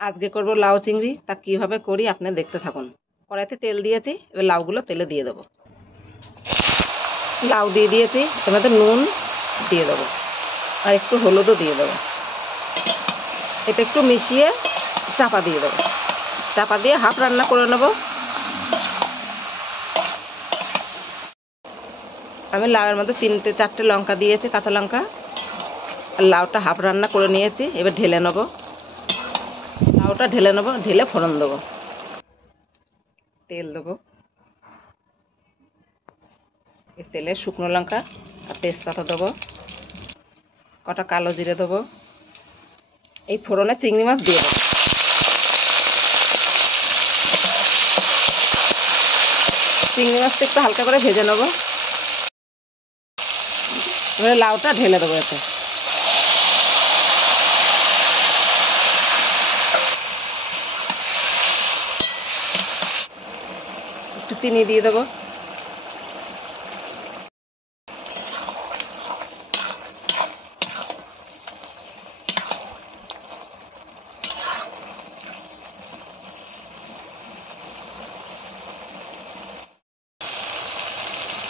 আজকে করব লাউ চিংড়ি, তা কিভাবে করি আপনি দেখতে থাকুন। কড়াইতে তেল দিয়েছি, এবার লাউগুলো তেলে দিয়ে দেবো। লাউ দিয়ে দিয়েছি, এর মধ্যে নুন দিয়ে দেবো আর একটু হলুদও দিয়ে দেবো। এটা একটু মিশিয়ে চাপা দিয়ে দেবো। চাপা দিয়ে হাফ রান্না করে নেব। আমি লাউয়ের মধ্যে 3-4টে লঙ্কা দিয়েছি, কাঁচা লঙ্কা। আর লাউটা হাফ রান্না করে নিয়েছি, এবার ঢেলে নেব। লাউটা ঢেলে নেব, ঢেলে ফোড়ন দেবো। তেল দেবো, এই তেলে শুকনো লঙ্কা আর তেজপাতা দেবো, কটা কালো জিরে দেবো। এই ফোড়নে চিংড়ি মাছ দিয়ে দেবো। চিংড়ি মাছটা একটু হালকা করে ভেজে নেবো। এবারে লাউটা ঢেলে দেবো এতে। একটু চিনি দিয়ে দেবো।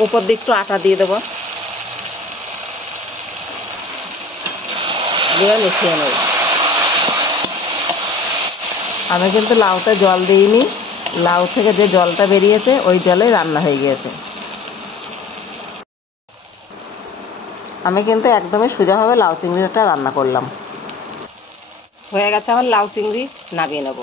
উপর দিয়ে একটু আটা দিয়ে দেবো, দিয়ে মিশিয়ে নেব। আমি কিন্তু লাউতে জল দিইনি, লাউ থেকে যে জলটা বেরিয়েছে ওই জলেই রান্না হয়ে গিয়েছে। আমি কিন্তু একদমই সোজাভাবে লাউ চিংড়িটা রান্না করলাম। হয়ে গেছে আমার লাউ চিংড়ি, নামিয়ে নেব।